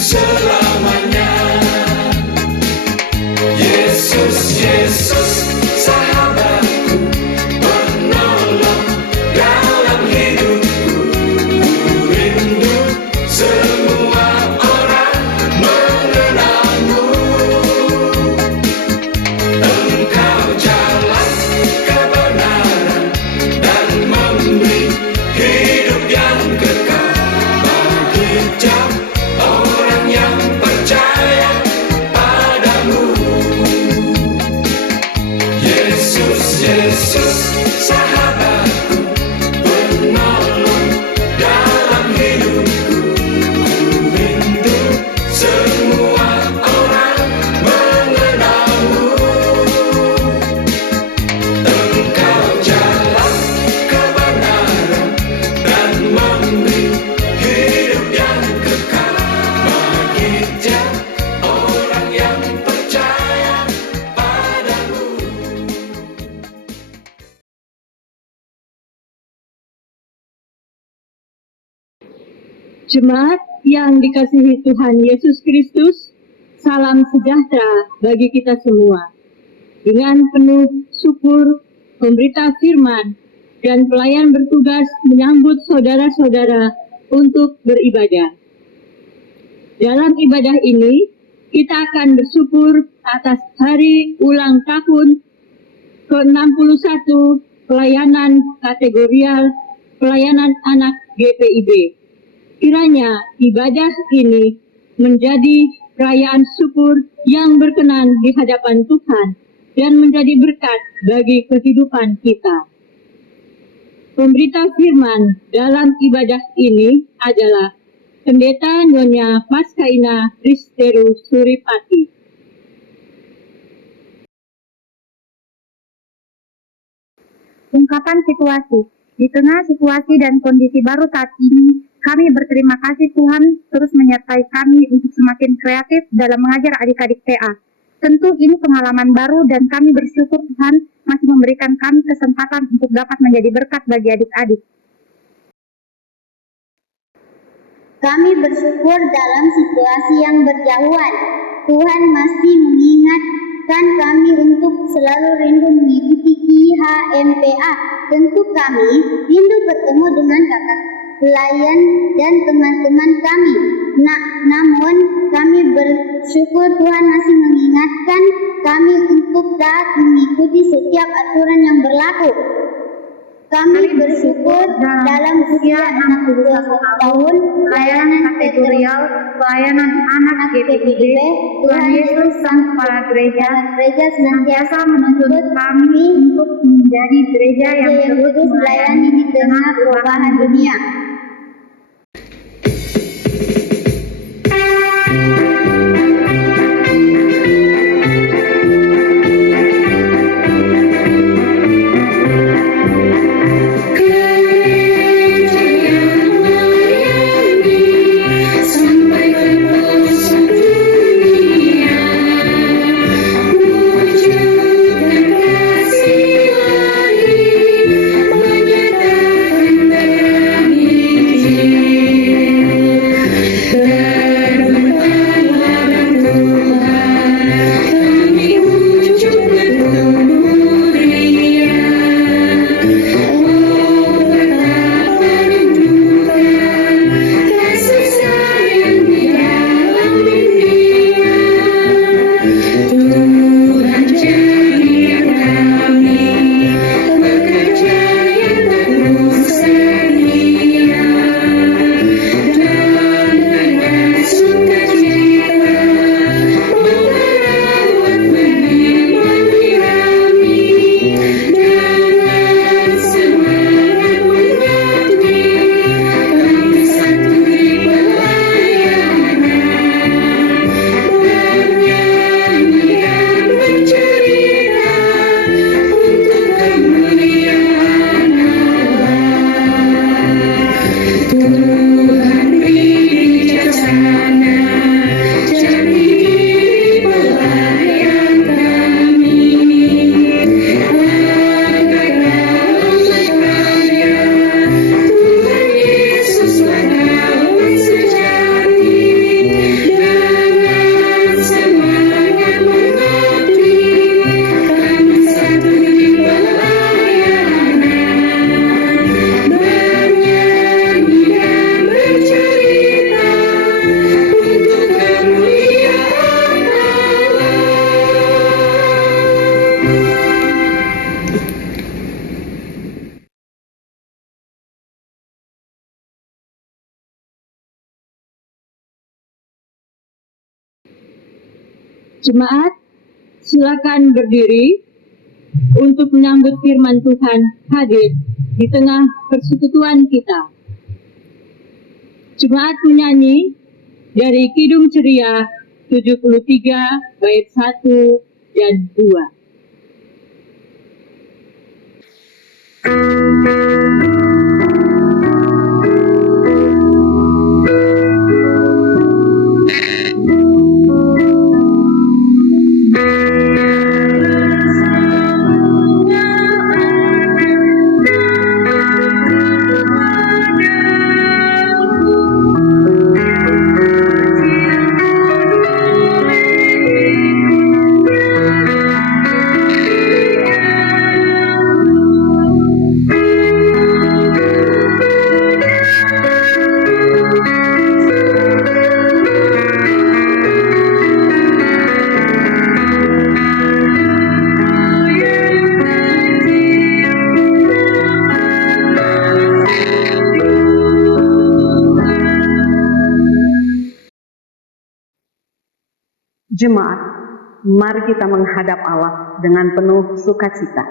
selamanya. Yesus, Yesus, sahabatku, penolong dalam hidupku. Ku rindu semua orang mengenalmu. Engkau jalan kebenaran dan memberi hidup yang kekal bagi tiap orang yang percaya padamu. Yesus, Yesus, sahabatku, penolong dalam hidupku. Ku rindu semua orang mengenalmu. Engkau jalan kebenaran dan memberi hidup yang kekal bagi tiap orang yang percaya padamu. Jemaat yang dikasihi Tuhan Yesus Kristus, salam sejahtera bagi kita semua. Dengan penuh syukur, pemberita firman dan pelayan bertugas menyambut saudara-saudara untuk beribadah. Dalam ibadah ini, kita akan bersyukur atas hari ulang tahun ke-61 pelayanan kategorial pelayanan anak GPIB. Kiranya ibadah ini menjadi perayaan syukur yang berkenan di hadapan Tuhan dan menjadi berkat bagi kehidupan kita. Pemberita firman dalam ibadah ini adalah Pendeta Nyonya Paskaina Risteru Suripati. Ungkapan situasi. Di tengah situasi dan kondisi baru saat ini, kami berterima kasih Tuhan terus menyertai kami untuk semakin kreatif dalam mengajar adik-adik TA. Tentu ini pengalaman baru dan kami bersyukur Tuhan masih memberikan kami kesempatan untuk dapat menjadi berkat bagi adik-adik. Kami bersyukur dalam situasi yang berjauhan. Tuhan masih mengingatkan kami untuk selalu rindu mengikuti IHMPA. Tentu kami rindu bertemu dengan kakak pelayan dan teman-teman kami. Namun kami bersyukur Tuhan masih mengingatkan kami untuk taat mengikuti setiap aturan yang berlaku. Kami bersyukur dalam usia 61 tahun pelayanan kategorial pelayanan anak GPIB, Tuhan Yesus Sang Kepala Gereja senantiasa menuntut kami untuk menjadi gereja yang terus melayani di tengah perubahan dunia. Menyatakan Jemaat, silakan berdiri untuk menyambut firman Tuhan hadir di tengah persekutuan kita. Jemaat menyanyi dari Kidung Ceria 73 bait 1 dan 2. Jemaat, mari kita menghadap Allah dengan penuh sukacita.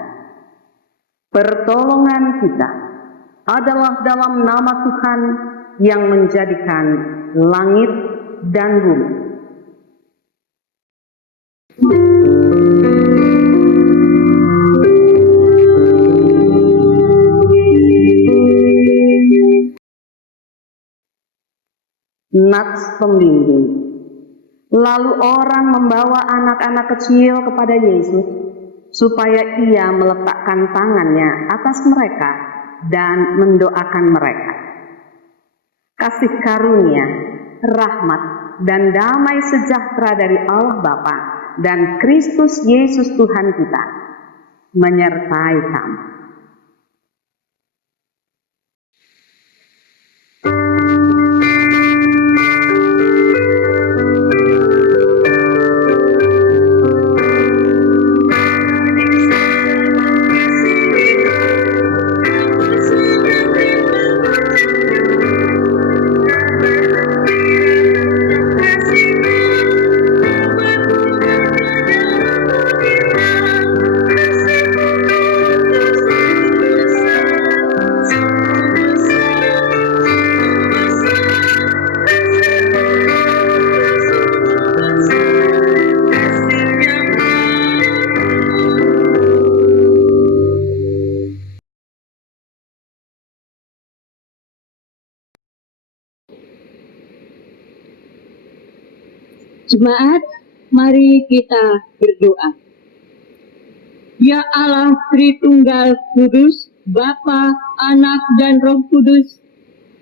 Pertolongan kita adalah dalam nama Tuhan yang menjadikan langit dan bumi. Nats pembimbing. Lalu orang membawa anak-anak kecil kepada Yesus, supaya ia meletakkan tangannya atas mereka dan mendoakan mereka. Kasih karunia, rahmat, dan damai sejahtera dari Allah Bapa dan Kristus Yesus Tuhan kita menyertai kamu. Jemaat, mari kita berdoa. Ya Allah Tritunggal Kudus, Bapa, Anak, dan Roh Kudus,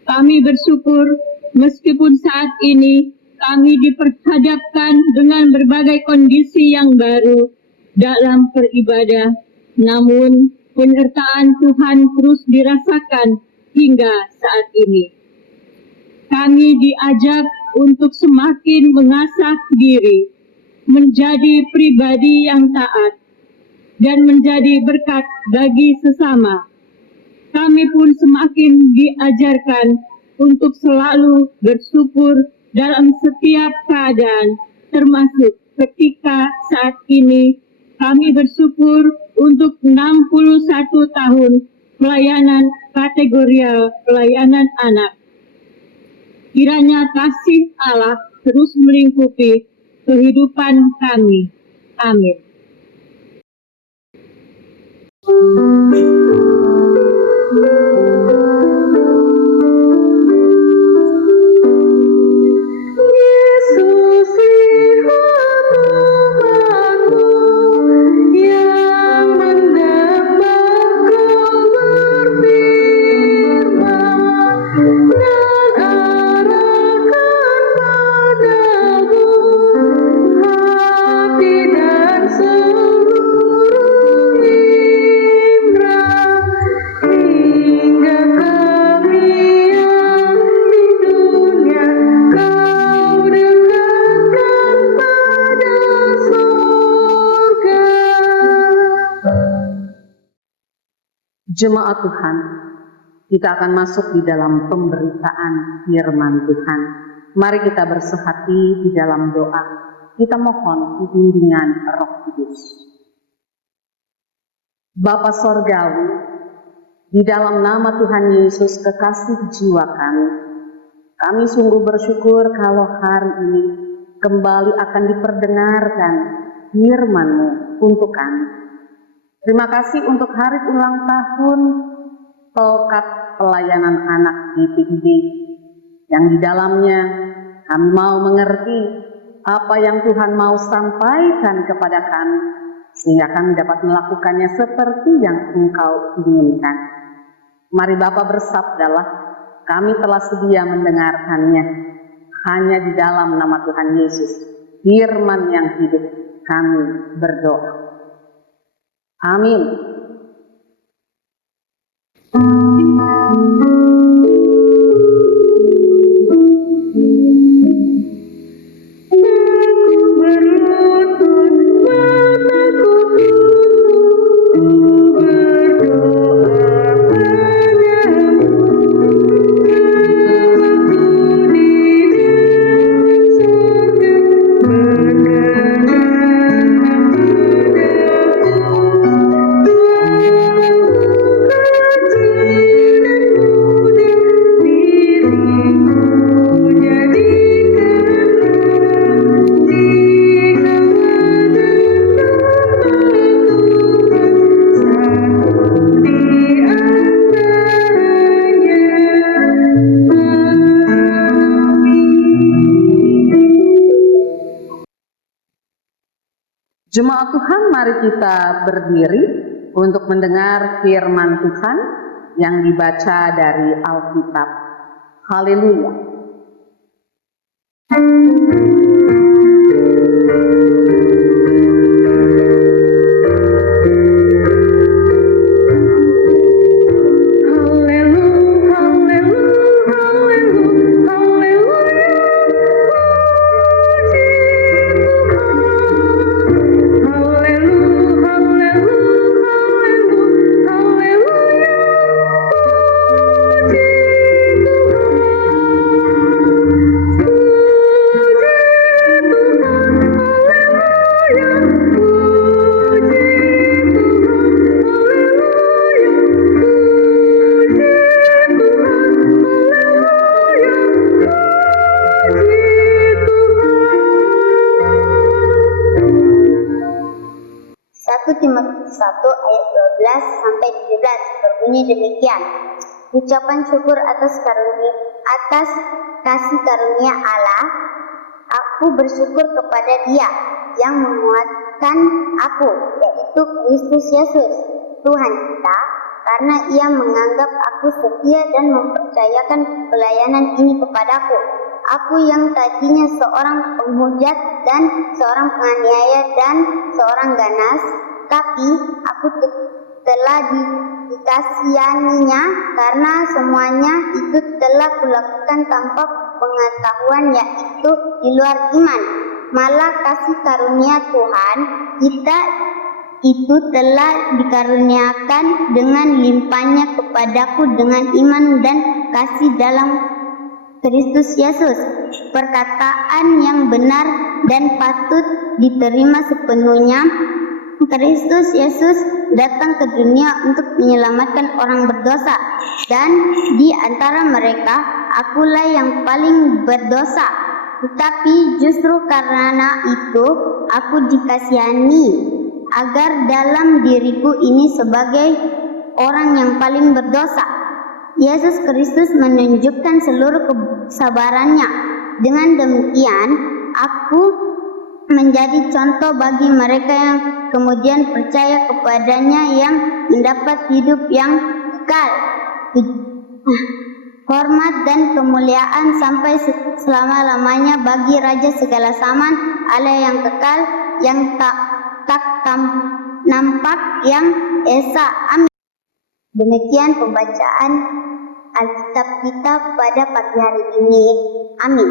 kami bersyukur meskipun saat ini kami diperhadapkan dengan berbagai kondisi yang baru dalam beribadah, namun penyertaan Tuhan terus dirasakan hingga saat ini. Kami diajak untuk semakin mengasah diri, menjadi pribadi yang taat, dan menjadi berkat bagi sesama. Kami pun semakin diajarkan untuk selalu bersyukur dalam setiap keadaan, termasuk ketika saat ini kami bersyukur untuk 61 tahun pelayanan kategorial pelayanan anak. Kiranya kasih Allah terus melingkupi kehidupan kami. Amin. Jemaat Tuhan, kita akan masuk di dalam pemberitaan firman Tuhan. Mari kita bersehati di dalam doa. kita mohon bimbingan Roh Kudus. Bapa Sorgawi, di dalam nama Tuhan Yesus kekasih jiwa kami sungguh bersyukur kalau hari ini kembali akan diperdengarkan firman-Mu untuk kami. Terima kasih untuk hari ulang tahun Pelkat Pelayanan Anak GPIB, yang di dalamnya kami mau mengerti apa yang Tuhan mau sampaikan kepada kami, sehingga kami dapat melakukannya seperti yang Engkau inginkan. Mari Bapa bersabdalah, kami telah sedia mendengarkannya. Hanya di dalam nama Tuhan Yesus, firman yang hidup, kami berdoa. Amin. Jemaat Tuhan, mari kita berdiri untuk mendengar firman Tuhan yang dibaca dari Alkitab. Haleluya. Timotius 1 ayat 12 sampai 17 berbunyi demikian. Ucapan syukur atas kasih karunia Allah. Aku bersyukur kepada Dia yang menguatkan aku, yaitu Kristus Yesus, Tuhan kita, karena Ia menganggap aku setia dan mempercayakan pelayanan ini kepadaku. Aku yang tadinya seorang penghujat dan seorang penganiaya dan seorang ganas, tapi aku telah dikasihaninya karena semuanya itu telah kulakukan tanpa pengetahuan, yaitu di luar iman. Malah kasih karunia Tuhan kita itu telah dikaruniakan dengan limpahnya kepadaku dengan iman dan kasih dalam Kristus Yesus, perkataan yang benar dan patut diterima sepenuhnya. Kristus Yesus datang ke dunia untuk menyelamatkan orang berdosa, dan di antara mereka akulah yang paling berdosa. Tetapi justru karena itu aku dikasihani, agar dalam diriku ini sebagai orang yang paling berdosa, Yesus Kristus menunjukkan seluruh kesabarannya. Dengan demikian, aku menjadi contoh bagi mereka yang kemudian percaya kepadanya, yang mendapat hidup yang kekal. Hormat dan kemuliaan sampai selama-lamanya bagi Raja segala zaman, Allah yang kekal, yang tak nampak, yang esa. Amin. Demikian pembacaan Alkitab kita pada pagi hari ini. Amin.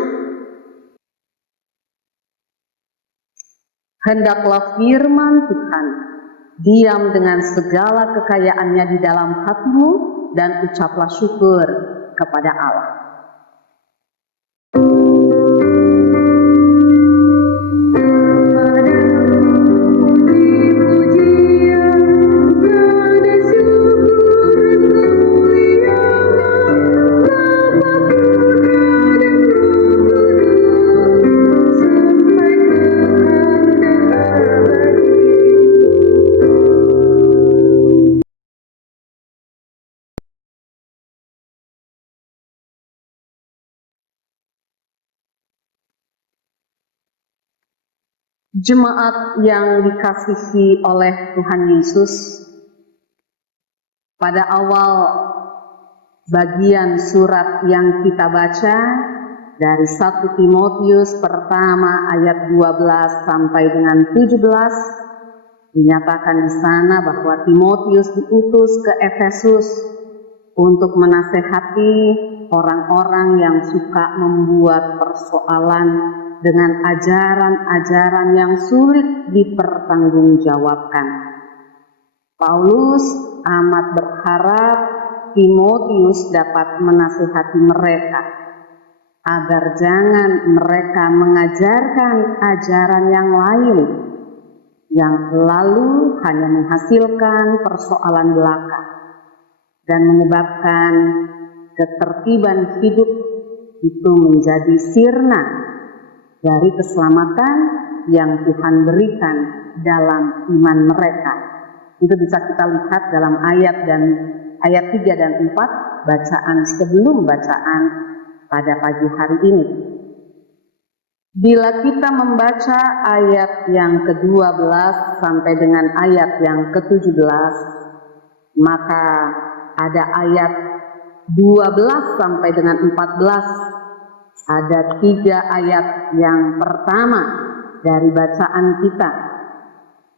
Hendaklah firman Tuhan diam dengan segala kekayaannya di dalam hatimu, dan ucaplah syukur kepada Allah. Jemaat yang dikasihi oleh Tuhan Yesus, pada awal bagian surat yang kita baca dari 1 Timotius pertama ayat 12 sampai dengan 17, dinyatakan di sana bahwa Timotius diutus ke Efesus untuk menasehati orang-orang yang suka membuat persoalan dengan ajaran-ajaran yang sulit dipertanggungjawabkan. Paulus amat berharap Timotius dapat menasihati mereka agar jangan mereka mengajarkan ajaran yang lain yang lalu hanya menghasilkan persoalan belaka dan menyebabkan ketertiban hidup itu menjadi sirna dari keselamatan yang Tuhan berikan dalam iman mereka. Itu bisa kita lihat dalam ayat 3 dan 4 bacaan sebelum bacaan pada pagi hari ini. Bila kita membaca ayat yang ke-12 sampai dengan ayat yang ke-17, maka ada ayat 12 sampai dengan 14. Ada 3 ayat yang pertama dari bacaan kita,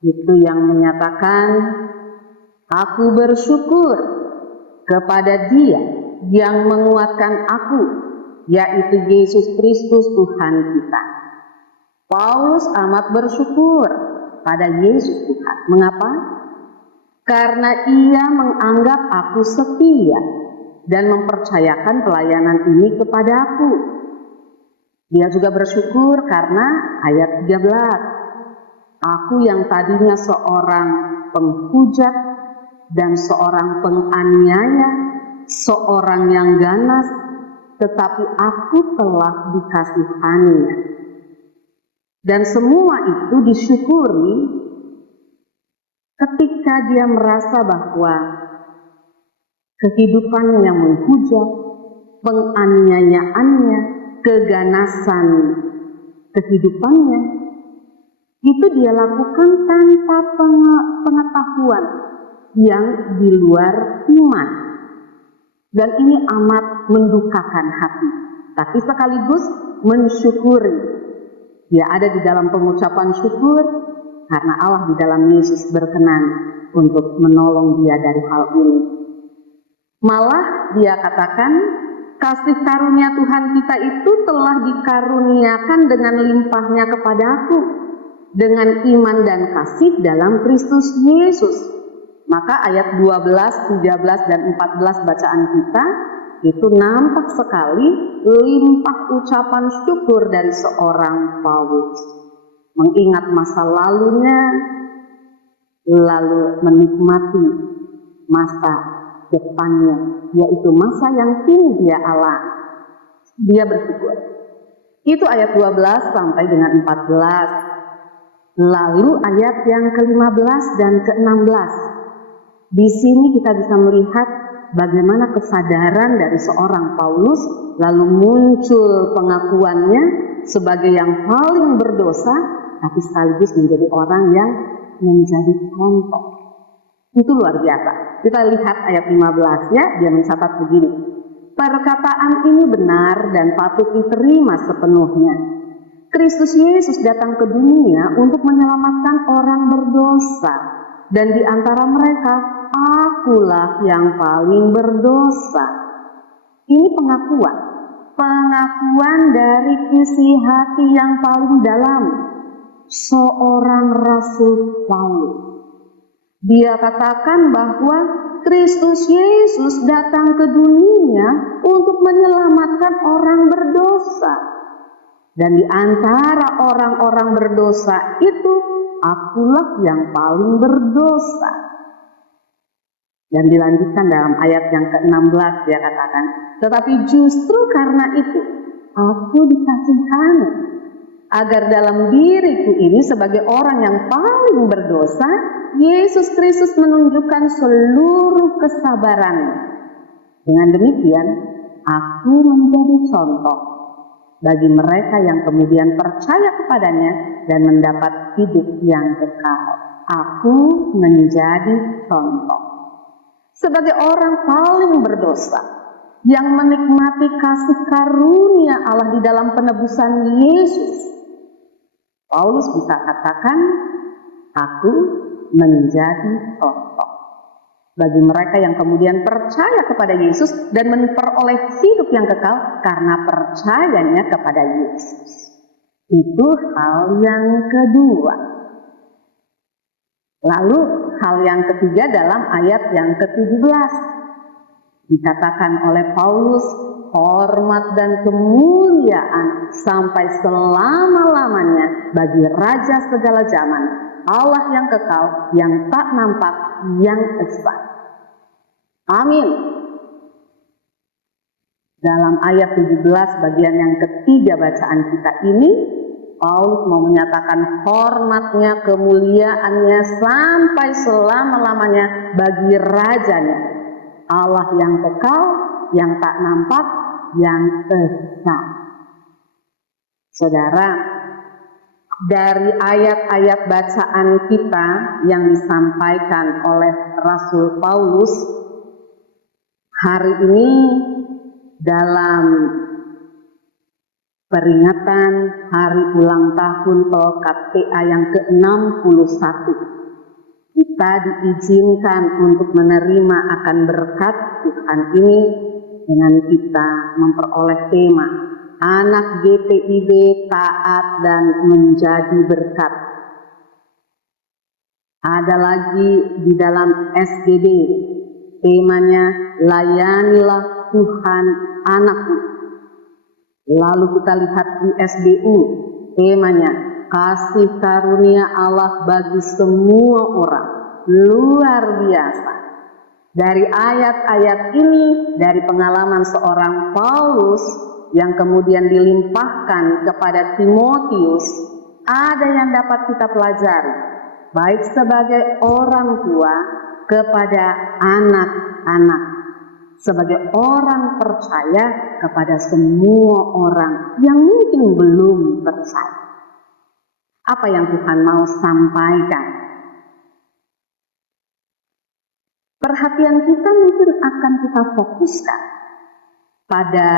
itu yang menyatakan, aku bersyukur kepada Dia yang menguatkan aku, yaitu Yesus Kristus Tuhan kita. Paulus amat bersyukur pada Yesus Tuhan. Mengapa? Karena ia menganggap aku setia dan mempercayakan pelayanan ini kepada aku. Dia juga bersyukur karena ayat 13, aku yang tadinya seorang penghujat dan seorang penganiaya, seorang yang ganas, tetapi aku telah dikasihaninya. Dan semua itu disyukuri ketika dia merasa bahwa kehidupan yang menghujat, penganiayaannya, keganasan kehidupannya, itu dia lakukan tanpa pengetahuan yang di luar iman. Dan ini amat mendukakan hati, tapi sekaligus mensyukuri. Dia ada di dalam pengucapan syukur karena Allah di dalam Yesus berkenan untuk menolong dia dari hal ini. Malah dia katakan, kasih karunia Tuhan kita itu telah dikaruniakan dengan limpahnya kepada aku dengan iman dan kasih dalam Kristus Yesus. Maka ayat 12, 13, dan 14 bacaan kita itu nampak sekali limpah ucapan syukur dari seorang Paulus. Mengingat masa lalunya, lalu menikmati masa depannya, yaitu masa yang kini dia alami. Dia bersyukur. Itu ayat 12 sampai dengan 14. Lalu ayat yang ke-15 dan ke-16. Di sini kita bisa melihat bagaimana kesadaran dari seorang Paulus, lalu muncul pengakuannya sebagai yang paling berdosa, tapi sekaligus menjadi orang yang menjadi contoh. Itu luar biasa. Kita lihat ayat 15 ya, dia mencatat begini. Perkataan ini benar dan patut diterima sepenuhnya. Kristus Yesus datang ke dunia untuk menyelamatkan orang berdosa. Dan di antara mereka, akulah yang paling berdosa. Ini pengakuan. Pengakuan dari isi hati yang paling dalam seorang Rasul Paulus. Dia katakan bahwa Kristus Yesus datang ke dunia untuk menyelamatkan orang berdosa. Dan di antara orang-orang berdosa itu, akulah yang paling berdosa. Dan dilanjutkan dalam ayat yang ke-16 dia katakan, tetapi justru karena itu aku dikasihani, agar dalam diriku ini sebagai orang yang paling berdosa, Yesus Kristus menunjukkan seluruh kesabarannya. Dengan demikian, aku menjadi contoh bagi mereka yang kemudian percaya kepadanya dan mendapat hidup yang kekal. Aku menjadi contoh sebagai orang paling berdosa yang menikmati kasih karunia Allah di dalam penebusan Yesus. Paulus bisa katakan, aku menjadi contoh bagi mereka yang kemudian percaya kepada Yesus dan memperoleh hidup yang kekal karena percayanya kepada Yesus. Itu hal yang kedua. Lalu hal yang ketiga dalam ayat yang ke-17. Dikatakan oleh Paulus, hormat dan kemuliaan sampai selama-lamanya bagi Raja segala zaman, Allah yang kekal, yang tak nampak, yang esa. Amin. Dalam ayat 17 bagian yang ketiga bacaan kita ini, Paulus mau menyatakan hormatnya, kemuliaannya sampai selama-lamanya bagi Rajanya, Allah yang kekal, yang tak nampak, yang esa. Saudara, dari ayat-ayat bacaan kita yang disampaikan oleh Rasul Paulus hari ini dalam peringatan hari ulang tahun PKPA yang ke-61, kita diizinkan untuk menerima akan berkat Tuhan ini dengan kita memperoleh tema Anak GPIB taat dan menjadi berkat. Ada lagi di dalam SDB, temanya layanilah Tuhan anakmu. Lalu kita lihat di SBU, temanya kasih karunia Allah bagi semua orang. Luar biasa. Dari ayat-ayat ini, dari pengalaman seorang Paulus yang kemudian dilimpahkan kepada Timotius, ada yang dapat kita pelajari, baik sebagai orang tua kepada anak-anak, sebagai orang percaya kepada semua orang yang mungkin belum percaya. Apa yang Tuhan mau sampaikan? Perhatian kita mungkin akan kita fokuskan pada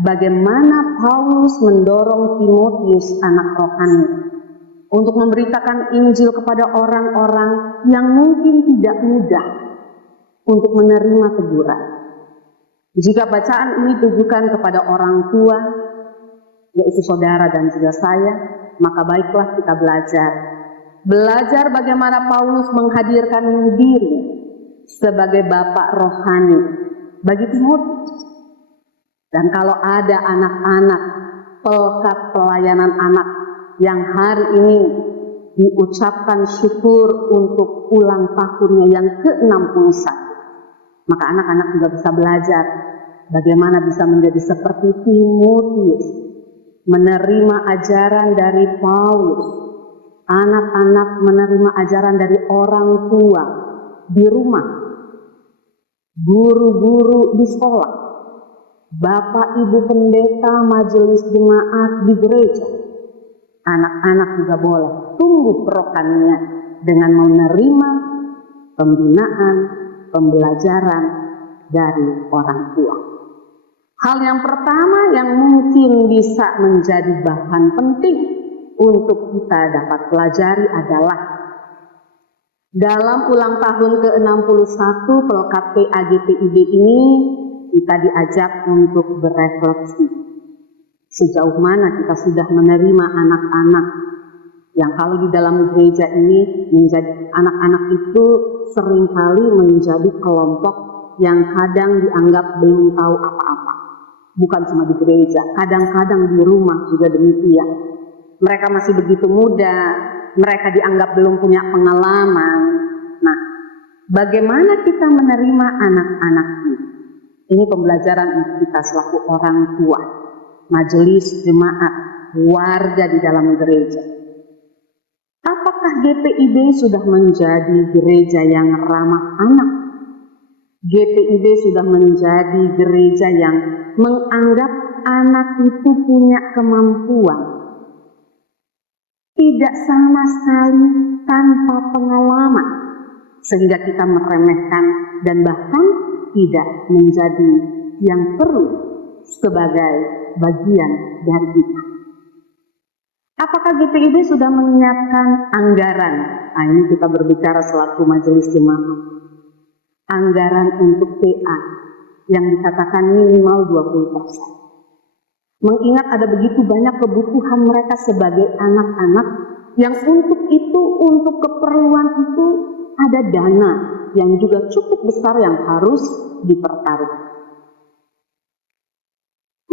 bagaimana Paulus mendorong Timotius anak rohani untuk memberitakan Injil kepada orang-orang yang mungkin tidak mudah untuk menerima teguran. Jika bacaan ini ditujukan kepada orang tua, yaitu saudara dan juga saya, maka baiklah kita belajar bagaimana Paulus menghadirkan diri sebagai bapak rohani bagi Timotius. Dan kalau ada anak-anak, pelkat pelayanan anak yang hari ini diucapkan syukur untuk ulang tahunnya yang ke-61, maka anak-anak juga bisa belajar bagaimana bisa menjadi seperti Timotius, menerima ajaran dari Paulus. Anak-anak menerima ajaran dari orang tua di rumah, guru-guru di sekolah, bapak ibu pendeta majelis jemaat di gereja. Anak-anak juga boleh tumbuh rohaninya dengan menerima pembinaan, pembelajaran dari orang tua. Hal yang pertama yang mungkin bisa menjadi bahan penting untuk kita dapat pelajari adalah dalam ulang tahun ke-61 Pelkat PAGPIB ini kita diajak untuk berefleksi. Sejauh mana kita sudah menerima anak-anak yang kalau di dalam gereja ini menjadi anak-anak itu seringkali menjadi kelompok yang kadang dianggap belum tahu apa-apa. Bukan cuma di gereja, kadang-kadang di rumah juga demikian. Mereka masih begitu muda, mereka dianggap belum punya pengalaman. Nah, bagaimana kita menerima anak-anak ini? Ini pembelajaran untuk kita selaku orang tua, majelis jemaat, warga di dalam gereja. Apakah GPIB sudah menjadi gereja yang ramah anak? GPIB sudah menjadi gereja yang menganggap anak itu punya kemampuan, tidak sama sekali tanpa pengalaman, sehingga kita meremehkan dan bahkan tidak menjadi yang perlu sebagai bagian dari kita. Apakah GPIB sudah menyiapkan anggaran? Nah, ini kita berbicara selaku majelis jemaat. Anggaran untuk PA yang dikatakan minimal 20%. Mengingat ada begitu banyak kebutuhan mereka sebagai anak-anak yang untuk itu, untuk keperluan itu ada dana yang juga cukup besar yang harus dipertaruhkan.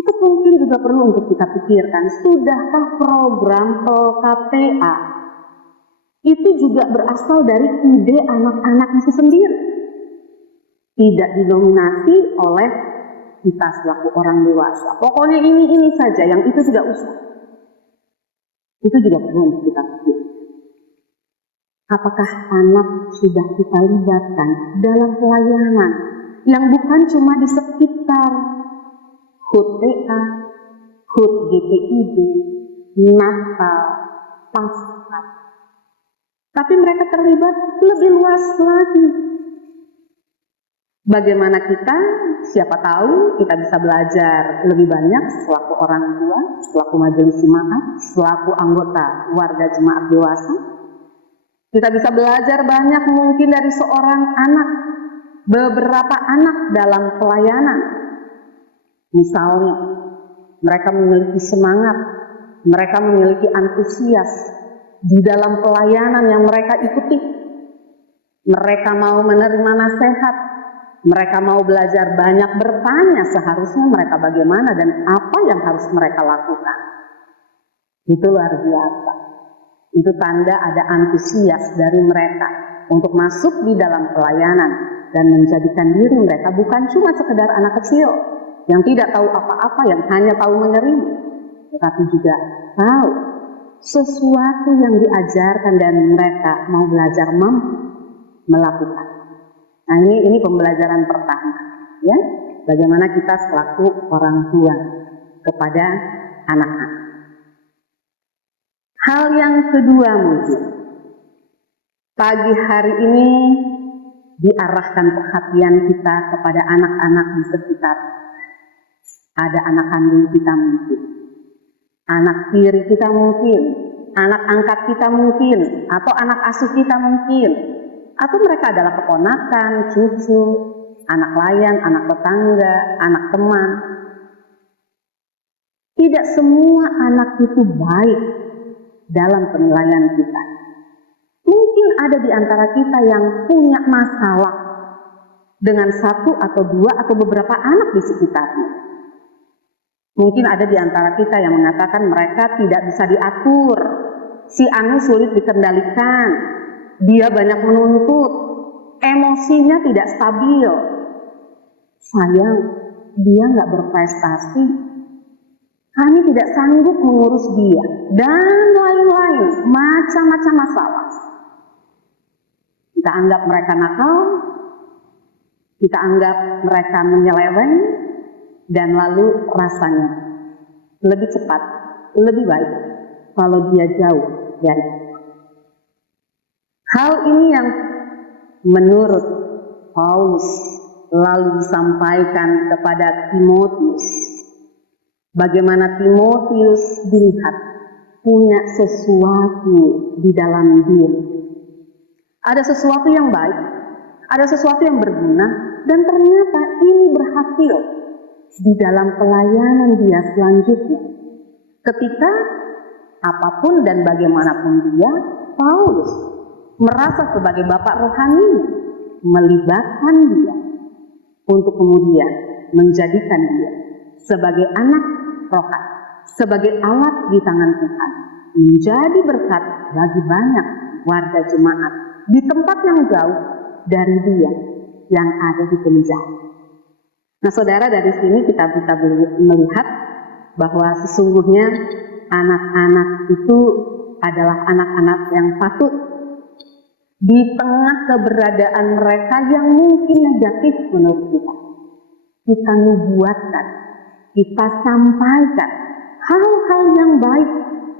Itu mungkin juga perlu untuk kita pikirkan, sudahkah program PKPA itu juga berasal dari ide anak-anak itu sendiri, tidak didominasi oleh kita selaku orang dewasa. Pokoknya ini saja, yang itu tidak usah. Itu juga perlu untuk kita pikirkan. Apakah anak sudah kita libatkan dalam pelayanan yang bukan cuma di sekitar HUT PA, HUT GPIB, Natal, Paskah, tapi mereka terlibat lebih luas lagi. Bagaimana kita, siapa tahu kita bisa belajar lebih banyak selaku orang tua, selaku majelis jemaat, selaku anggota warga jemaat dewasa. Kita bisa belajar banyak mungkin dari seorang anak, beberapa anak dalam pelayanan. Misalnya, mereka memiliki semangat, mereka memiliki antusias di dalam pelayanan yang mereka ikuti. Mereka mau menerima nasihat, mereka mau belajar banyak bertanya seharusnya mereka bagaimana dan apa yang harus mereka lakukan. Itu luar biasa. Itu tanda ada antusias dari mereka untuk masuk di dalam pelayanan dan menjadikan diri mereka bukan cuma sekedar anak kecil yang tidak tahu apa-apa, yang hanya tahu menerima, tetapi juga tahu sesuatu yang diajarkan dan mereka mau belajar mampu melakukan. Nah, ini pembelajaran pertama, ya, bagaimana kita selaku orang tua kepada anak-anak. Hal yang kedua mungkin, pagi hari ini diarahkan perhatian kita kepada anak-anak di sekitar. Ada anak kandung kita mungkin, anak tiri kita mungkin, anak angkat kita mungkin, atau anak asuh kita mungkin, atau mereka adalah keponakan, cucu, anak layan, anak tetangga, anak teman. Tidak semua anak itu baik dalam penilaian kita. Mungkin ada di antara kita yang punya masalah dengan satu atau dua atau beberapa anak di sekitarnya. Mungkin ada di antara kita yang mengatakan mereka tidak bisa diatur, si anu sulit dikendalikan, dia banyak menuntut, emosinya tidak stabil, sayang, dia nggak berprestasi, kami tidak sanggup mengurus dia, dan lain-lain, macam-macam masalah. Kita anggap mereka nakal, kita anggap mereka menyeleweng, dan lalu rasanya lebih cepat, lebih baik kalau dia jauh dari kita. Hal ini yang menurut Paulus lalu disampaikan kepada Timotius. Bagaimana Timotius dilihat punya sesuatu di dalam diri. Ada sesuatu yang baik, ada sesuatu yang berguna, dan ternyata ini berhasil di dalam pelayanan dia selanjutnya. Ketika apapun dan bagaimanapun dia, Paulus merasa sebagai bapak rohani, melibatkan dia untuk kemudian menjadikan dia sebagai anak rohani, sebagai alat di tangan Tuhan, menjadi berkat bagi banyak warga jemaat di tempat yang jauh dari dia yang ada di penjara. Nah, saudara, dari sini kita bisa melihat bahwa sesungguhnya anak-anak itu adalah anak-anak yang patut di tengah keberadaan mereka yang mungkin negatif menurut kita nubuatkan, kita sampaikan hal-hal yang baik,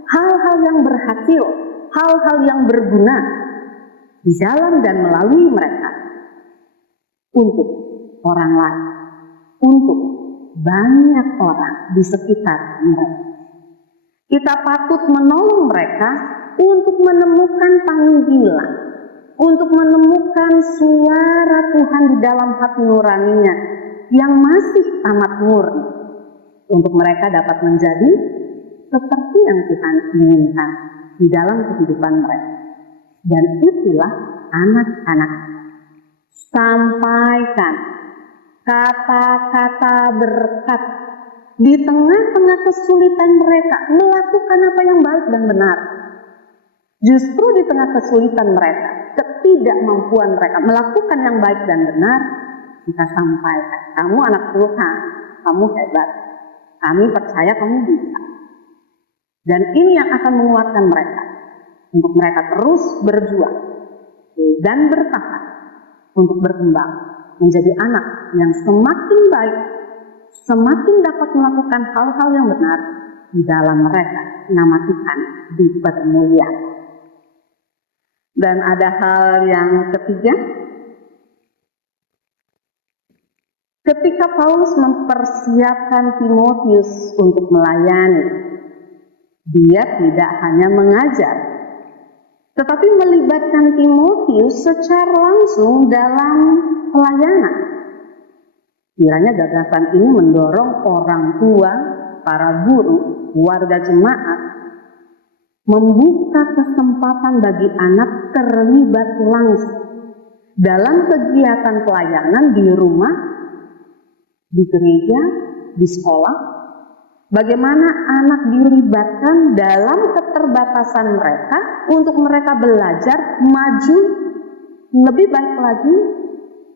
hal-hal yang berhasil, hal-hal yang berguna di dalam dan melalui mereka untuk orang lain, untuk banyak orang di sekitar mereka. Kita patut menolong mereka untuk menemukan panggilan, untuk menemukan suara Tuhan di dalam hati nuraninya yang masih amat murni, untuk mereka dapat menjadi seperti yang Tuhan inginkan di dalam kehidupan mereka. Dan itulah anak-anak. Sampaikan kata-kata berkat di tengah-tengah kesulitan mereka, melakukan apa yang baik dan benar. Justru di tengah kesulitan mereka, ketidakmampuan mereka melakukan yang baik dan benar, kita sampaikan, kamu anak Tuhan, kamu hebat, kami percaya kamu bisa. Dan ini yang akan menguatkan mereka, untuk mereka terus berjuang dan bertahan untuk berkembang menjadi anak yang semakin baik, semakin dapat melakukan hal-hal yang benar di dalam mereka nama Tuhan dipermuliakan. Dan ada hal yang ketiga, ketika Paulus mempersiapkan Timotius untuk melayani, dia tidak hanya mengajar, tetapi melibatkan Timotius secara langsung dalam pelayanan. Kiranya gagasan ini mendorong orang tua, para guru, warga jemaat membuka kesempatan bagi anak terlibat langsung dalam kegiatan pelayanan di rumah, di gereja, di sekolah. Bagaimana anak dilibatkan dalam keterbatasan mereka untuk mereka belajar maju lebih baik lagi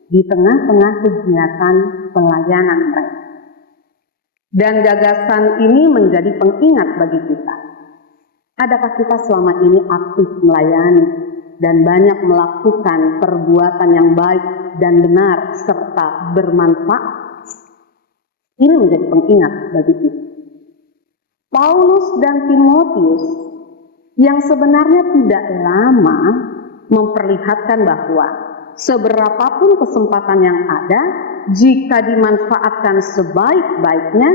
di tengah-tengah kegiatan pelayanan mereka. Dan gagasan ini menjadi pengingat bagi kita. Adakah kita selama ini aktif melayani dan banyak melakukan perbuatan yang baik dan benar serta bermanfaat? Ini menjadi pengingat bagi kita. Paulus dan Timotius yang sebenarnya tidak lama memperlihatkan bahwa seberapapun kesempatan yang ada, jika dimanfaatkan sebaik-baiknya,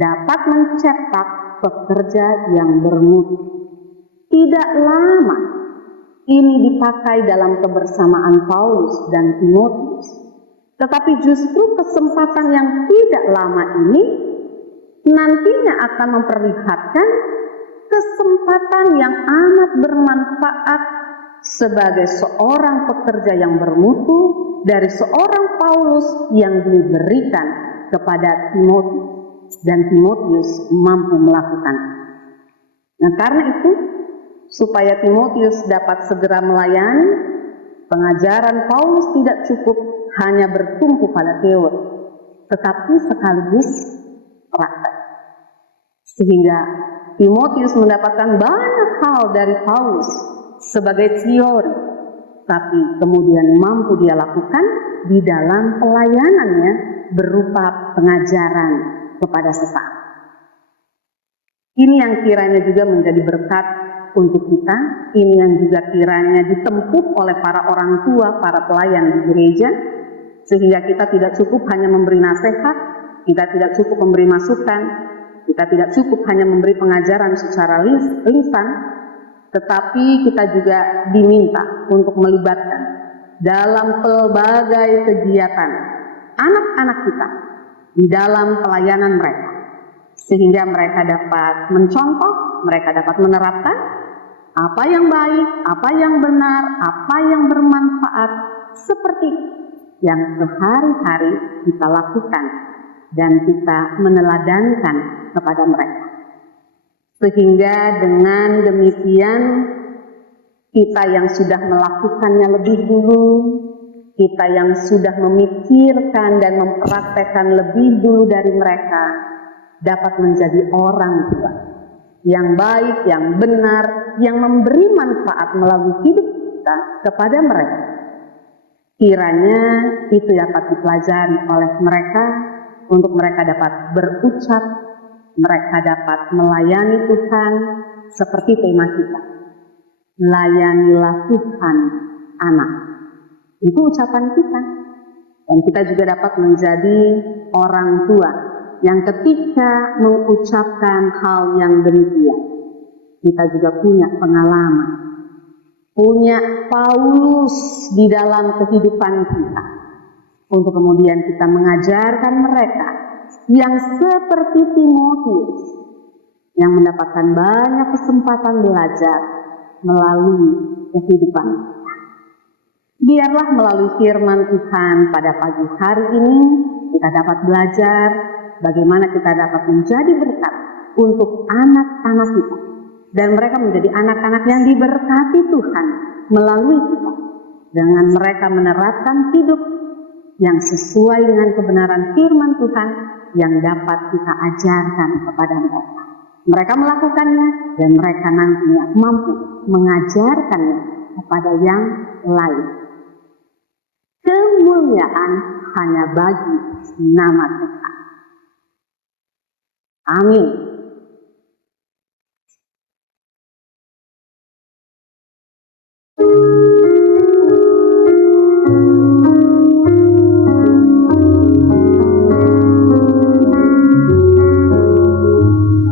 dapat mencetak pekerja yang bermutu. Tidak lama ini dipakai dalam kebersamaan Paulus dan Timotius, tetapi justru kesempatan yang tidak lama ini nantinya akan memperlihatkan kesempatan yang amat bermanfaat sebagai seorang pekerja yang bermutu dari seorang Paulus yang diberikan kepada Timotius, dan Timotius mampu melakukan. Nah, karena itu, supaya Timotius dapat segera melayani, pengajaran Paulus tidak cukup hanya bertumpu pada teori, tetapi sekaligus praktek. Sehingga Timotius mendapatkan banyak hal dari Paulus sebagai teori, tapi kemudian mampu dia lakukan di dalam pelayanannya berupa pengajaran kepada sesama. Ini yang kiranya juga menjadi berkat untuk kita, ini yang juga kiranya ditempuh oleh para orang tua, para pelayan di gereja, sehingga kita tidak cukup hanya memberi nasihat, kita tidak cukup memberi masukan, kita tidak cukup hanya memberi pengajaran secara lisan, tetapi kita juga diminta untuk melibatkan dalam pelbagai kegiatan anak-anak kita di dalam pelayanan mereka, sehingga mereka dapat mencontoh, mereka dapat menerapkan apa yang baik, apa yang benar, apa yang bermanfaat, seperti yang sehari-hari kita lakukan dan kita meneladankan kepada mereka. Sehingga dengan demikian, kita yang sudah melakukannya lebih dulu, kita yang sudah memikirkan dan mempraktekkan lebih dulu dari mereka, dapat menjadi orang tua yang baik, yang benar, yang memberi manfaat melalui hidup kita kepada mereka. Kiranya itu dapat dipelajari oleh mereka untuk mereka dapat berucap, mereka dapat melayani Tuhan seperti tema kita. Layanilah Tuhan anak. Itu ucapan kita. Dan kita juga dapat menjadi orang tua yang ketika mengucapkan hal yang demikian, kita juga punya pengalaman, punya Paulus di dalam kehidupan kita, untuk kemudian kita mengajarkan mereka yang seperti Timotius, yang mendapatkan banyak kesempatan belajar melalui kehidupan kita. Biarlah melalui firman Tuhan pada pagi hari ini, kita dapat belajar bagaimana kita dapat menjadi berkat untuk anak-anak kita. Dan mereka menjadi anak-anak yang diberkati Tuhan melalui kita. Dengan mereka menerapkan hidup yang sesuai dengan kebenaran firman Tuhan yang dapat kita ajarkan kepada mereka. Mereka melakukannya dan mereka nantinya mampu mengajarkannya kepada yang lain. Kemuliaan hanya bagi nama Tuhan. Amin.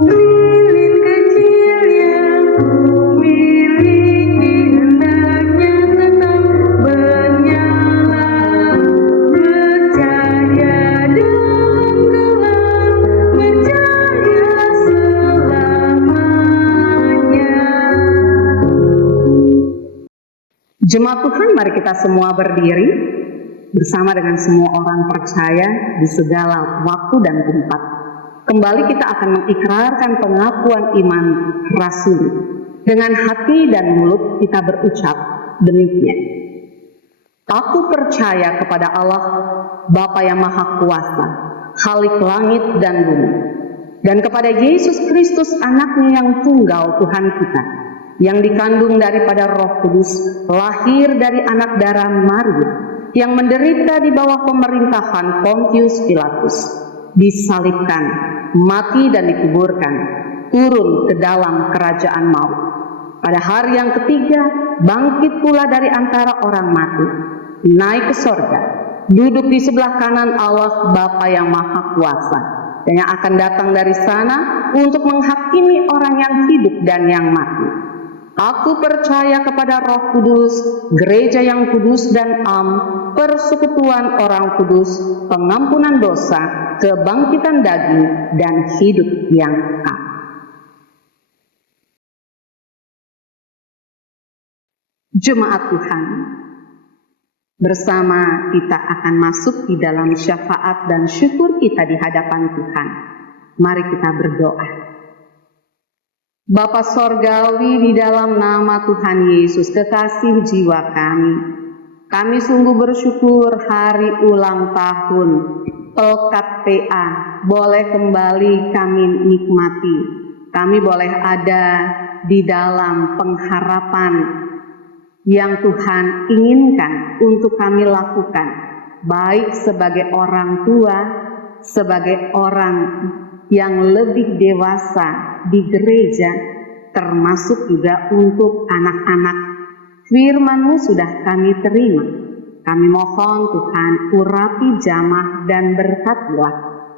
Lilin kecil yang ku miliki hendaknya tetap menyala, bercahaya dalam gelap, bercahaya selamanya. Jemaat Tuhan, mari kita semua berdiri bersama dengan semua orang percaya di segala waktu dan tempat. Kembali kita akan mengikrarkan pengakuan iman rasuli. Dengan hati dan mulut kita berucap demikian. Aku percaya kepada Allah, Bapa yang Maha Kuasa, Khalik langit dan bumi, dan kepada Yesus Kristus anaknya yang tunggal Tuhan kita, yang dikandung daripada Roh Kudus, lahir dari anak darah Maria, yang menderita di bawah pemerintahan Pontius Pilatus, disalibkan, mati dan dikuburkan, turun ke dalam kerajaan maut. Pada hari yang ketiga, bangkit pula dari antara orang mati, naik ke sorga, duduk di sebelah kanan Allah Bapa yang Maha Kuasa, dan yang akan datang dari sana untuk menghakimi orang yang hidup dan yang mati. Aku percaya kepada Roh Kudus, gereja yang kudus dan am, persekutuan orang kudus, pengampunan dosa, kebangkitan daging, dan hidup yang kekal. Jemaat Tuhan, bersama kita akan masuk di dalam syafaat dan syukur kita di hadapan Tuhan. Mari kita berdoa. Bapa Sorgawi, di dalam nama Tuhan Yesus, kekasih jiwa kami sungguh bersyukur hari ulang tahun Pelkat PA boleh kembali kami nikmati. Kami boleh ada di dalam pengharapan yang Tuhan inginkan untuk kami lakukan, baik sebagai orang tua, sebagai orang yang lebih dewasa di gereja, termasuk juga untuk anak-anak. Firman-Mu sudah kami terima. Kami mohon Tuhan, urapi jamah dan berkat-Mu,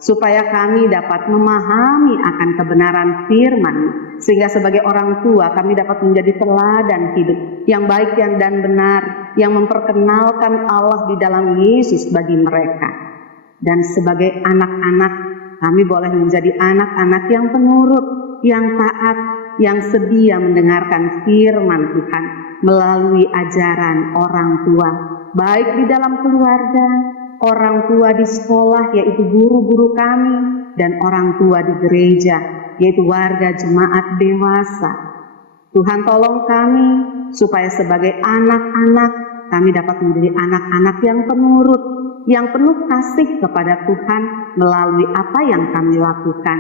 supaya kami dapat memahami akan kebenaran firman-Mu, sehingga sebagai orang tua kami dapat menjadi teladan hidup yang baik dan benar, yang memperkenalkan Allah di dalam Yesus bagi mereka. Dan sebagai anak-anak, kami boleh menjadi anak-anak yang penurut, yang taat, yang sedia mendengarkan firman Tuhan melalui ajaran orang tua, baik di dalam keluarga, orang tua di sekolah yaitu guru-guru kami, dan orang tua di gereja yaitu warga jemaat dewasa. Tuhan tolong kami supaya sebagai anak-anak kami dapat menjadi anak-anak yang penurut, yang penuh kasih kepada Tuhan melalui apa yang kami lakukan.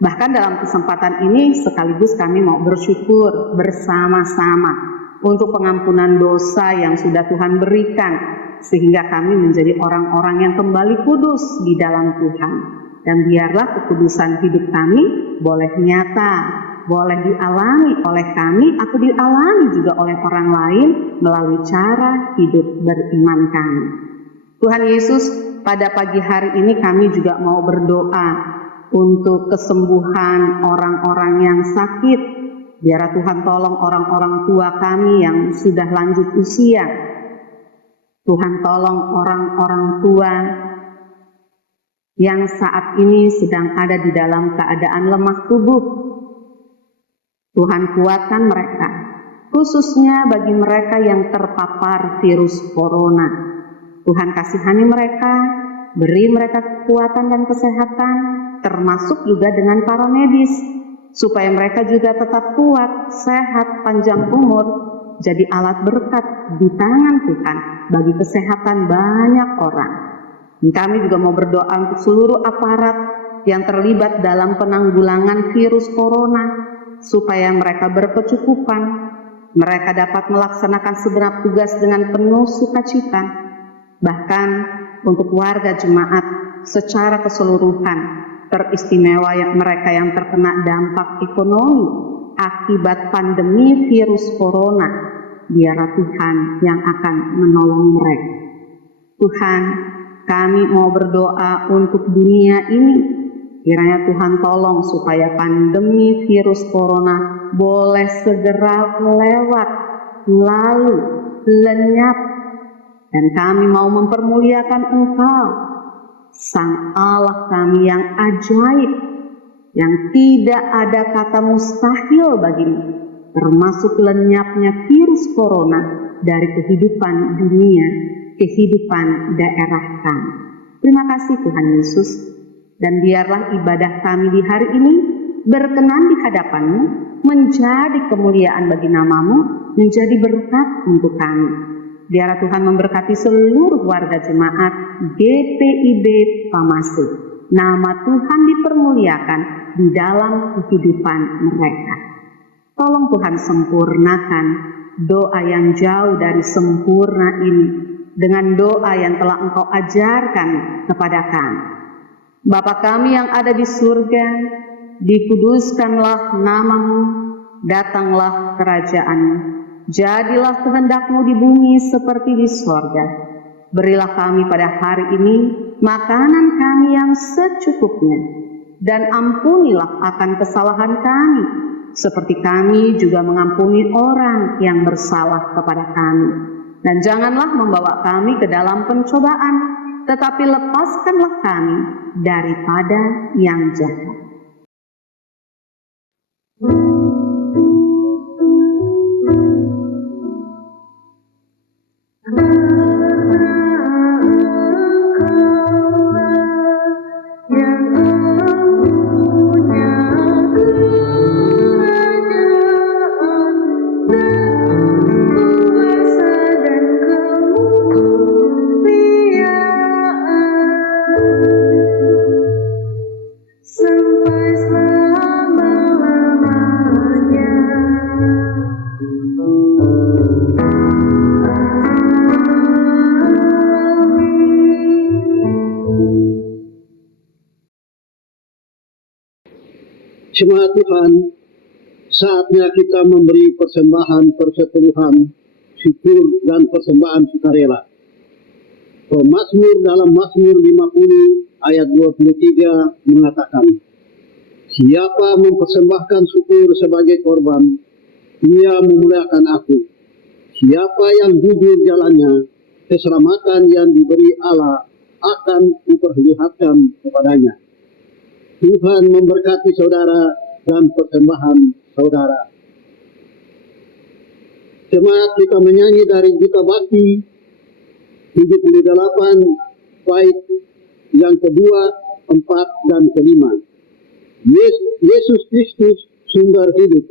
Bahkan dalam kesempatan ini sekaligus kami mau bersyukur bersama-sama untuk pengampunan dosa yang sudah Tuhan berikan sehingga kami menjadi orang-orang yang kembali kudus di dalam Tuhan. Dan biarlah kekudusan hidup kami boleh nyata, boleh dialami oleh kami atau dialami juga oleh orang lain melalui cara hidup beriman kami. Tuhan Yesus, pada pagi hari ini kami juga mau berdoa untuk kesembuhan orang-orang yang sakit. Biar Tuhan tolong orang-orang tua kami yang sudah lanjut usia. Tuhan tolong orang-orang tua yang saat ini sedang ada di dalam keadaan lemah tubuh. Tuhan kuatkan mereka, khususnya bagi mereka yang terpapar virus corona. Tuhan kasihani mereka, beri mereka kekuatan dan kesehatan, termasuk juga dengan para medis, supaya mereka juga tetap kuat, sehat, panjang umur, jadi alat berkat di tangan Tuhan bagi kesehatan banyak orang. Kami juga mau berdoa untuk seluruh aparat yang terlibat dalam penanggulangan virus corona, supaya mereka berkecukupan, mereka dapat melaksanakan segenap tugas dengan penuh sukacita. Bahkan untuk warga jemaat secara keseluruhan, teristimewa mereka yang terkena dampak ekonomi akibat pandemi virus corona, biarlah Tuhan yang akan menolong mereka. Tuhan, kami mau berdoa untuk dunia ini. Kiranya Tuhan tolong supaya pandemi virus corona boleh segera lewat, lalu lenyap. Dan kami mau mempermuliakan Engkau, Sang Allah kami yang ajaib, yang tidak ada kata mustahil bagimu, termasuk lenyapnya virus corona dari kehidupan dunia, kehidupan daerah kami. Terima kasih Tuhan Yesus, dan biarlah ibadah kami di hari ini berkenan di hadapan-Mu, menjadi kemuliaan bagi nama-Mu, menjadi berkat untuk kami. Biarlah Tuhan memberkati seluruh warga jemaat GPIB Pamase. Nama Tuhan dipermuliakan di dalam kehidupan mereka. Tolong Tuhan sempurnakan doa yang jauh dari sempurna ini dengan doa yang telah Engkau ajarkan kepada kami. Bapa kami yang ada di surga, dikuduskanlah nama-Mu, datanglah kerajaan-Mu. Jadilah kehendak-Mu di bumi seperti di sorga. Berilah kami pada hari ini makanan kami yang secukupnya, dan ampunilah akan kesalahan kami, seperti kami juga mengampuni orang yang bersalah kepada kami. Dan janganlah membawa kami ke dalam pencobaan, tetapi lepaskanlah kami daripada yang jahat. Jemaat Tuhan, saatnya kita memberi persembahan perseteruhan, syukur dan persembahan sukarela. Pemazmur dalam Mazmur 50 ayat 23 mengatakan, siapa mempersembahkan syukur sebagai korban, ia memuliakan aku. Siapa yang jujur jalannya, keselamatan yang diberi Allah akan diperlihatkan kepadanya. Tuhan memberkati saudara dan persembahan saudara. Jemaat, kita menyanyi dari Gita Bakti 78 bait yang kedua, 4 dan kelima. Yesus Kristus sumber hidup.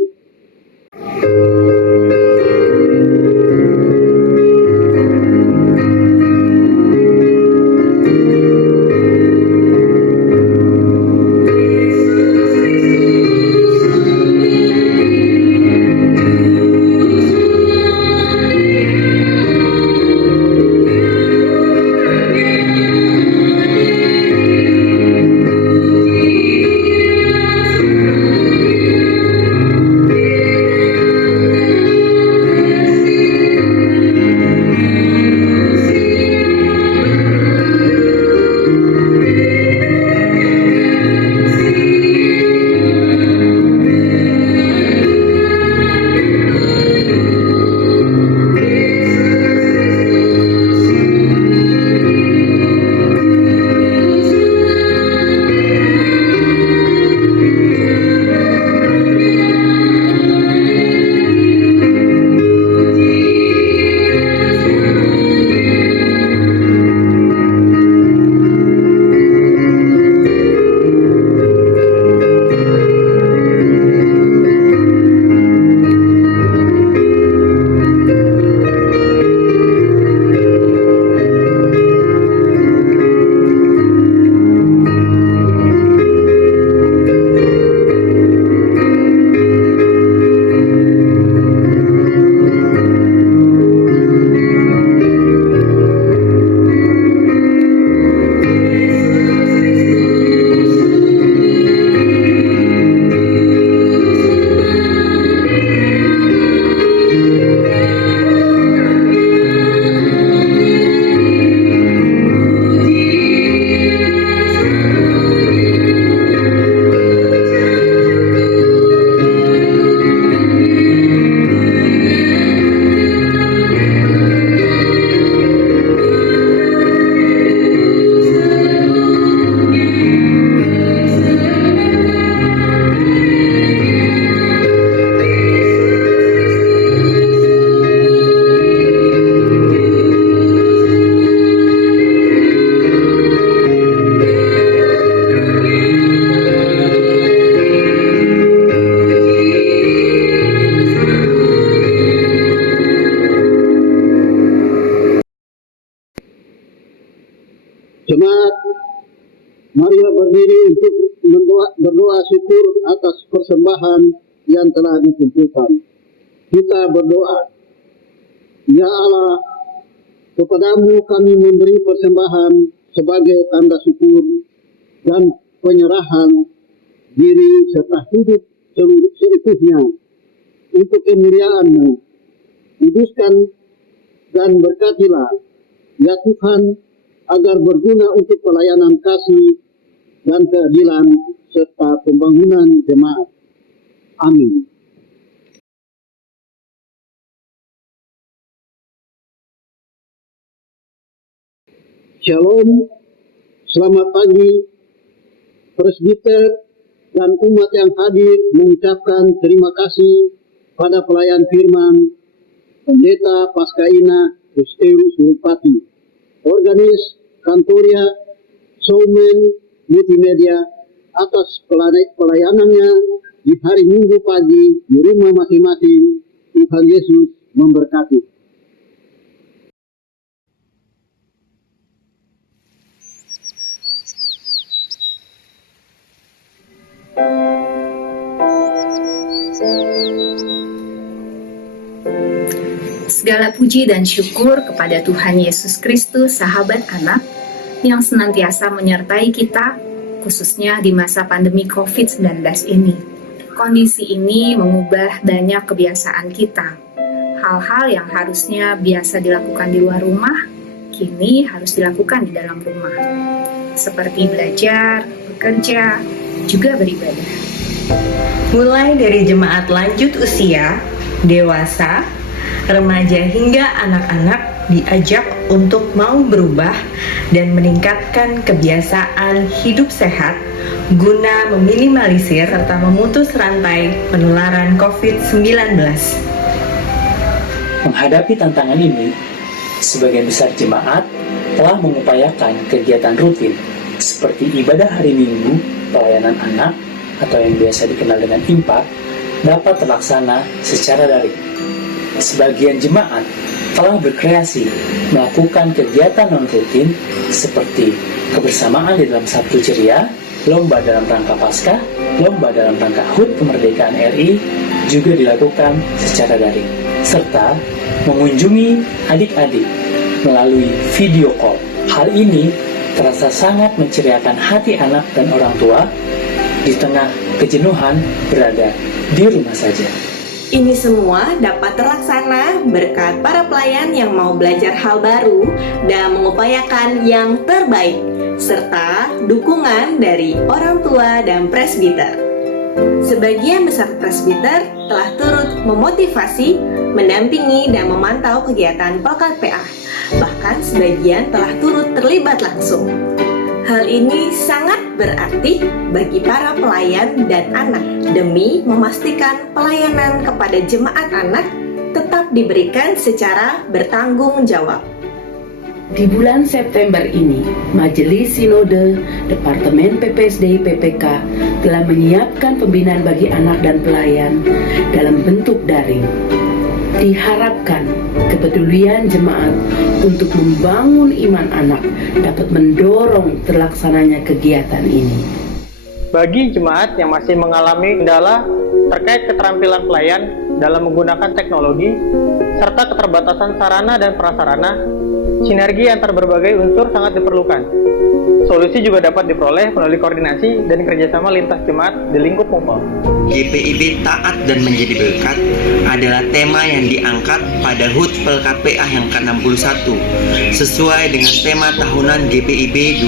Maria berdiri untuk berdoa syukur atas persembahan yang telah dikumpulkan. Kita berdoa, Ya Allah, kepadamu kami memberi persembahan sebagai tanda syukur dan penyerahan diri serta hidup seutuhnya untuk kemuliaan-Mu. Kuduskan dan berkatilah, ya Tuhan, agar berguna untuk pelayanan kasih dan keadilan serta pembangunan jemaat. Amin. Shalom, selamat pagi, presbiter dan umat yang hadir mengucapkan terima kasih pada pelayan firman Pendeta Paskaina Yusteus Surupati, organis Kantoria Showman Multimedia atas pelayanannya di hari Minggu pagi di rumah masing-masing. Tuhan Yesus memberkati. Segala puji dan syukur kepada Tuhan Yesus Kristus, sahabat anak, yang senantiasa menyertai kita, khususnya di masa pandemi COVID-19 ini. Kondisi ini mengubah banyak kebiasaan kita. Hal-hal yang harusnya biasa dilakukan di luar rumah, kini harus dilakukan di dalam rumah. Seperti belajar, bekerja, juga beribadah. Mulai dari jemaat lanjut usia, dewasa, remaja hingga anak-anak diajak untuk mau berubah dan meningkatkan kebiasaan hidup sehat guna meminimalisir serta memutus rantai penularan COVID-19. Menghadapi tantangan ini, sebagian besar jemaat telah mengupayakan kegiatan rutin seperti ibadah hari Minggu, pelayanan anak, atau yang biasa dikenal dengan impak, dapat terlaksana secara daring. Sebagian jemaat telah berkreasi melakukan kegiatan non-rutin seperti kebersamaan di dalam Sabtu Ceria, lomba dalam rangka Paskah, lomba dalam rangka HUT Kemerdekaan RI juga dilakukan secara daring, serta mengunjungi adik-adik melalui video call. Hal ini terasa sangat menceriakan hati anak dan orang tua di tengah kejenuhan berada di rumah saja. Ini semua dapat terlaksana berkat para pelayan yang mau belajar hal baru dan mengupayakan yang terbaik, serta dukungan dari orang tua dan presbiter. Sebagian besar presbiter telah turut memotivasi, mendampingi, dan memantau kegiatan Pelkat PA. Bahkan sebagian telah turut terlibat langsung. Hal ini sangat berarti bagi para pelayan dan anak demi memastikan pelayanan kepada jemaat anak tetap diberikan secara bertanggung jawab. Di bulan September ini, Majelis Sinode Departemen PPSDI PPK telah menyiapkan pembinaan bagi anak dan pelayan dalam bentuk daring. Diharapkan kepedulian jemaat untuk membangun iman anak dapat mendorong terlaksananya kegiatan ini. Bagi jemaat yang masih mengalami kendala terkait keterampilan pelayan dalam menggunakan teknologi, serta keterbatasan sarana dan prasarana, sinergi antar berbagai unsur sangat diperlukan. Solusi juga dapat diperoleh melalui koordinasi dan kerjasama lintas jemaat di lingkup MUPAL. GPIB Taat dan Menjadi Berkat adalah tema yang diangkat pada HUT Pelkat PA yang ke-61 sesuai dengan tema tahunan GPIB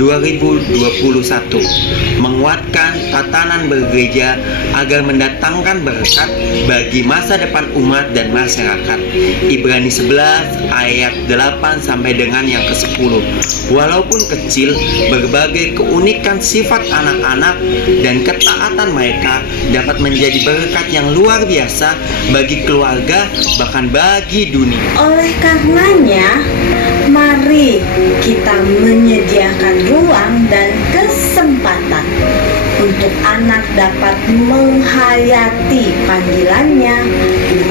2020-2021, menguatkan tatanan bergereja agar mendatangkan berkat bagi masa depan umat dan masyarakat. Ibrani 11 ayat 8 sampai dengan yang ke-10. Walaupun kecil, berbagai keunikan sifat anak-anak dan ketaatan mereka dapat menjadi berkat yang luar biasa bagi keluarga, bahkan bagi dunia. Oleh karenanya, mari kita menyediakan ruang dan kesempatan untuk anak dapat menghayati panggilannya,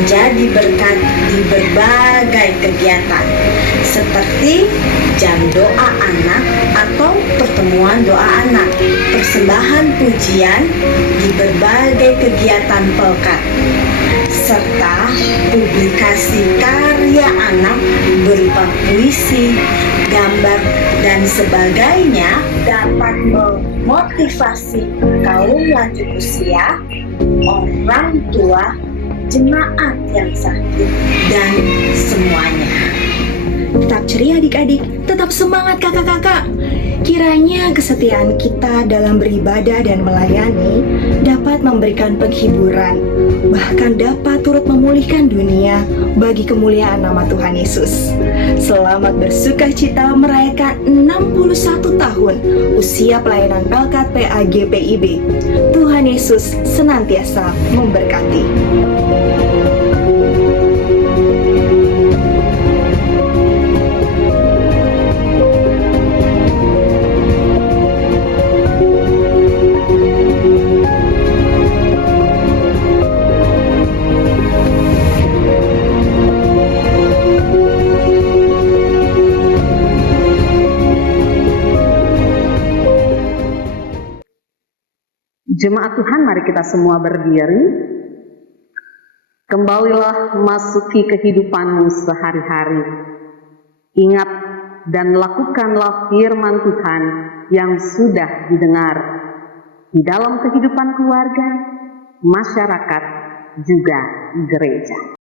menjadi berkat di berbagai kegiatan seperti jam doa anak atau pertemuan doa anak, persembahan pujian di berbagai kegiatan pelkat, serta publikasi karya anak berupa puisi, gambar, dan sebagainya dapat memotivasi kaum lanjut usia, orang tua, jemaat yang sakit, dan semuanya. Tetap ceria adik-adik, tetap semangat kakak-kakak. Kiranya kesetiaan kita dalam beribadah dan melayani dapat memberikan penghiburan, bahkan dapat turut memulihkan dunia bagi kemuliaan nama Tuhan Yesus. Selamat bersukacita merayakan 61 tahun usia pelayanan Pelkat PAGPIB. Tuhan Yesus senantiasa memberkati. Jemaat Tuhan, mari kita semua berdiri. Kembalilah masuki kehidupanmu sehari-hari. Ingat dan lakukanlah firman Tuhan yang sudah didengar di dalam kehidupan keluarga, masyarakat, juga gereja.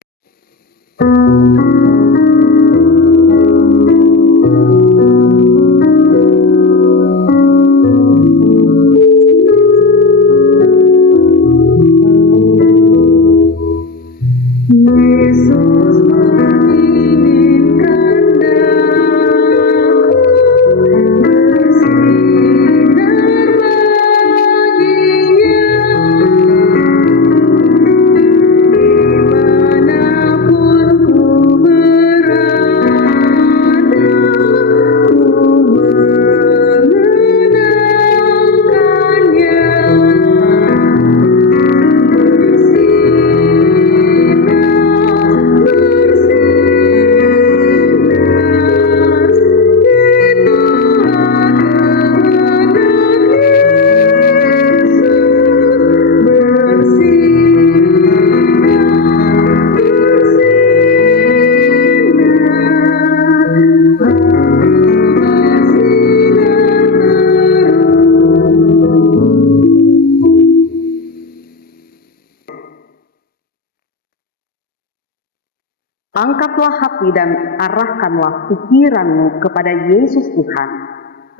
Angkatlah hati dan arahkanlah pikiranmu kepada Yesus Tuhan.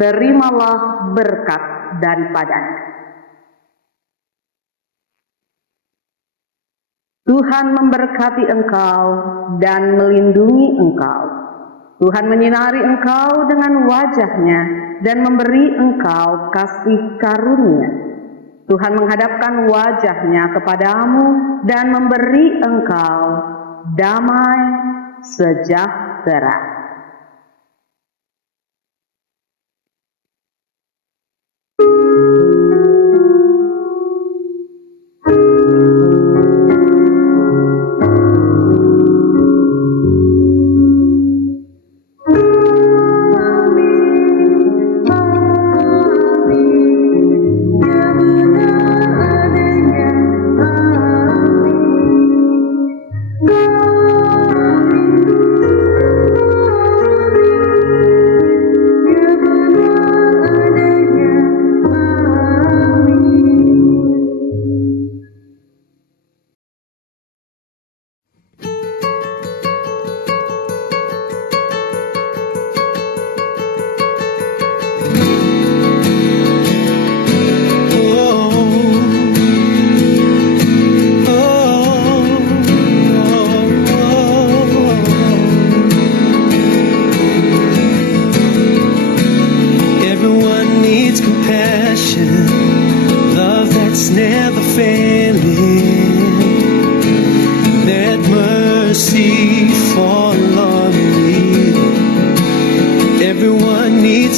Terimalah berkat daripadanya. Tuhan memberkati engkau dan melindungi engkau. Tuhan menyinari engkau dengan wajah-Nya dan memberi engkau kasih karunia. Tuhan menghadapkan wajah-Nya kepadamu dan memberi engkau damai sejahtera.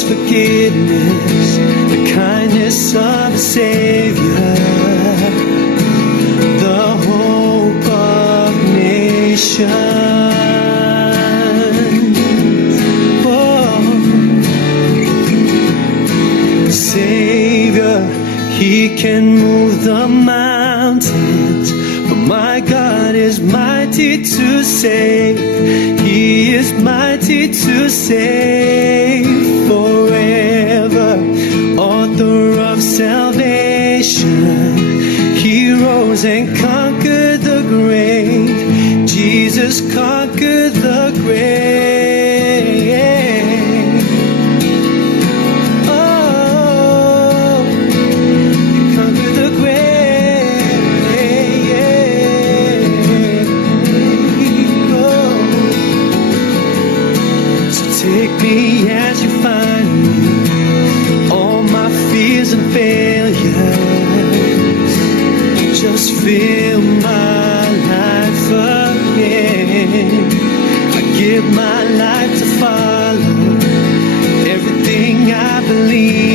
Forgiveness, the kindness of a Savior, the hope of nations. Oh, Savior, He can move the mountains, but my God is mighty to save. He is mighty to save forever. Author of salvation, He rose and conquered the grave. Jesus conquered the grave. Oh, He conquered the grave. Oh. So take me as you find me, all my fears and failures. Just fill my life again. I give my life to follow everything I believe